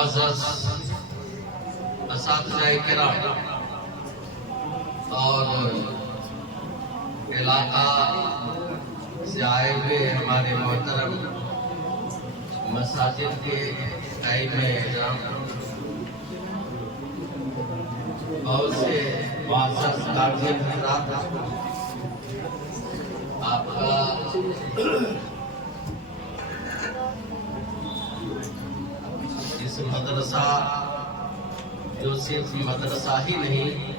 معزز اساتذہ کرام اور علاقہ سے آئے ہوئے ہمارے محترم مساجد کے ائمہ اعظام، بہت سے معزز گارجین حضرات، آپ کا اس مدرسہ جو صرف مدرسہ ہی نہیں،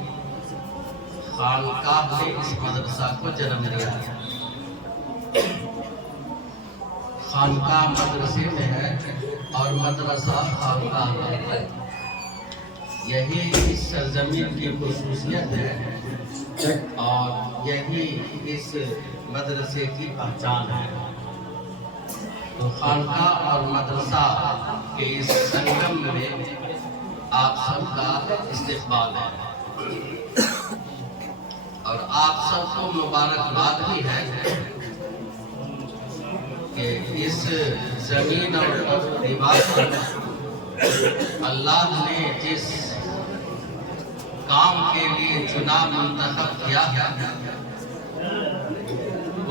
خانقاہ نے اس مدرسہ کو جنم دیا ہے۔ خانقاہ مدرسے میں ہے اور مدرسہ خانقاہ میں ہے۔ یہی اس سرزمین کی خصوصیت ہے اور یہی اس مدرسے کی پہچان ہے۔ تو خانقاہ اور مدرسہ کے اس سنگم میں آپ سب کا استقبال ہے اور آپ سب کو مبارکباد بھی ہے کہ اس زمین اور دیوار پر اللہ نے جس کام کے لیے چناؤ منتخب کیا ہے،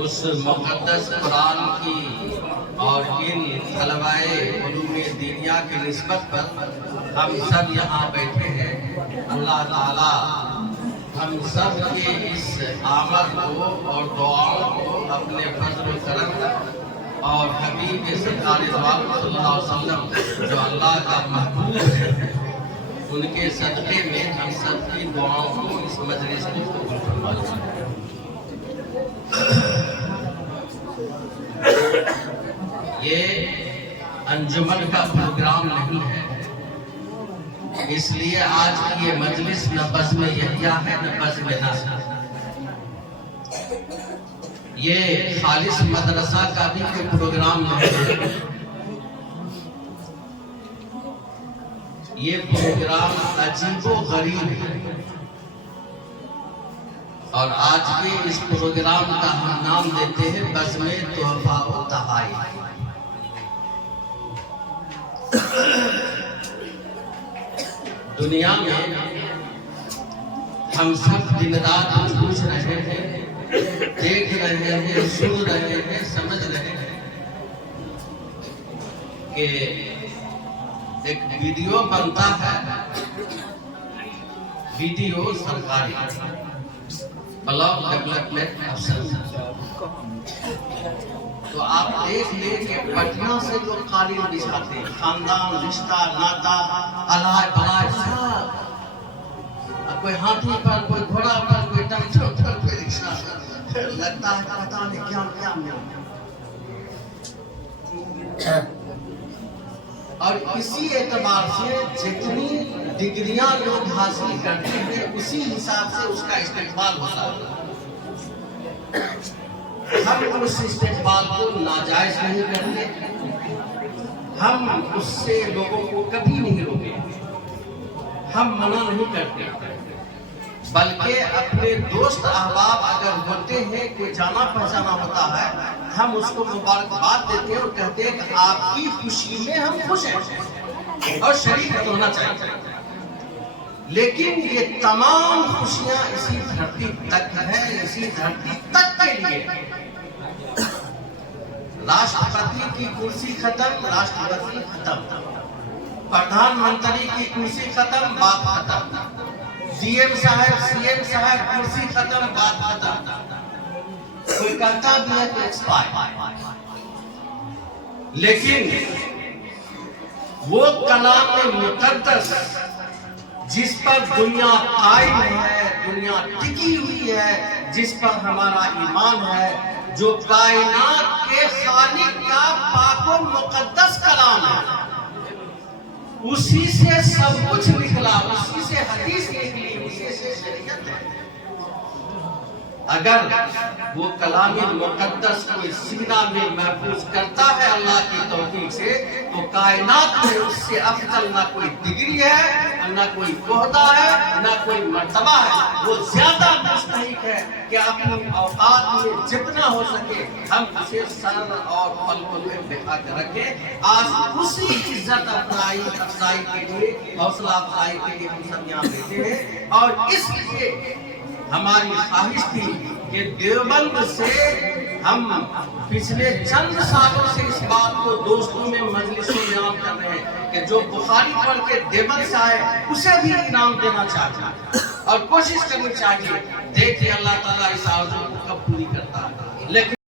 اس مقدس قرآن کی اور ان طلبائے علوم دینیا کی نسبت پر ہم سب یہاں بیٹھے ہیں۔ اللہ تعالی ہم سب کے اس آمد کو اور دعاؤں کو اپنے فضل و کرم اور حبیب سرکار دو عالم صلی اللہ علیہ وسلم جو اللہ کا محبوب ہے، ان کے صدقے میں ہم سب کی دعاؤں کو اس مجلس کو قبول فرمائے۔ یہ انجمن کا پروگرام نہیں ہے، اس لیے آج کی یہ مجلس نہ بزم یحییٰ ہے نہ بزم نصر۔ یہ خالص مدرسہ کا بھی کوئی پروگرام نہیں ہے، یہ پروگرام عجیب و غریب ہے اور آج کے اس پروگرام کا ہم نام دیتے ہیں بزم تحفہ و تحائف۔ دنیا میں ہم سب دن رات پوچھ رہے ہیں، دیکھ رہے ہیں، سن رہے ہیں، سمجھ رہے ہیں کہ ایک ویڈیو بنتا ہے، ویڈیو سرکاری بلاک ڈیولپمنٹ افسر، تو آپ دیکھ لیں کہ پٹنہ سے جو قالین بچھاتے ہیں، خاندان، رشتہ، ناتا، الائے بلائے سب، کوئی ہاتھی پر، کوئی گھوڑا پر، کوئی ٹمٹر پر، کوئی رکشہ پر، لگتا ہے پتہ نہیں کیا کیا ملا۔ اور اسی اعتبار سے جتنی ڈگریاں لوگ حاصل کرتے ہیں اسی حساب سے اس کا استقبال ہوتا ہے۔ ہم اس استقبال کو ناجائز نہیں کرتے، ہم اس سے لوگوں کو کبھی نہیں روکے، ہم منع نہیں کرتے، بلکہ اپنے دوست احباب اگر ہوتے ہیں، کوئی جانا پہچانا ہوتا ہے، ہم اس کو مبارکباد دیتے ہیں اور کہتے ہیں کہ آپ کی خوشی میں ہم خوش ہیں اور شریک ہونا چاہیے۔ لیکن یہ تمام خوشیاں اسی دھرتی تک ہیں، اسی دھرتی تک کے لیے۔ راشٹرپتی کی کرسی ختم، راشٹرپتی ختم، پردھان منتری کی کرسی ختم، بات ختم، ڈی ایم صاحب، سی ایم صاحب، کرسی ختم، بات ختم۔ کوئی کہتا بھی ہے کہ ایکسپائر، لیکن وہ کلام مقدس جس پر دنیا قائم ہے، دنیا ٹکی ہوئی ہے، جس پر ہمارا ایمان ہے، جو کائنات کے خالق کا پاک و مقدس کلام ہے، اسی سے سب کچھ نکلا، اسی سے حدیث نکلی، اسی سے شریعت ہے۔ اگر وہ کلام مقدس کو سینہ میں محفوظ کرتا ہے اللہ کی توفیق سے، تو کائنات میں اس سے افضل نہ کوئی ڈگری ہے، نہ کوئی عہدہ ہے، نہ کوئی مرتبہ ہے۔ وہ زیادہ مستحق ہے کہ اپنی اوقات میں جتنا ہو سکے ہم اسے سر اور پلکوں میں بٹھا کر رکھیں۔ آج اسی عزت افزائی کے لیے، حوصلہ افزائی کے لیے ہم سب یہاں بیٹھے ہیں، اور اس لیے ہماری خواہش تھی کہ دیوبند سے ہم پچھلے چند سالوں سے اس بات کو دوستوں میں مجلسوں میں عام کر رہے ہیں کہ جو بخاری پڑھ کے دیوبند سے آئے اسے بھی انعام دینا چاہتے ہیں اور کوشش کرنی چاہیے۔ دیکھیں اللہ تعالیٰ اس آرزو کو کب پوری کرتا ہے، لیکن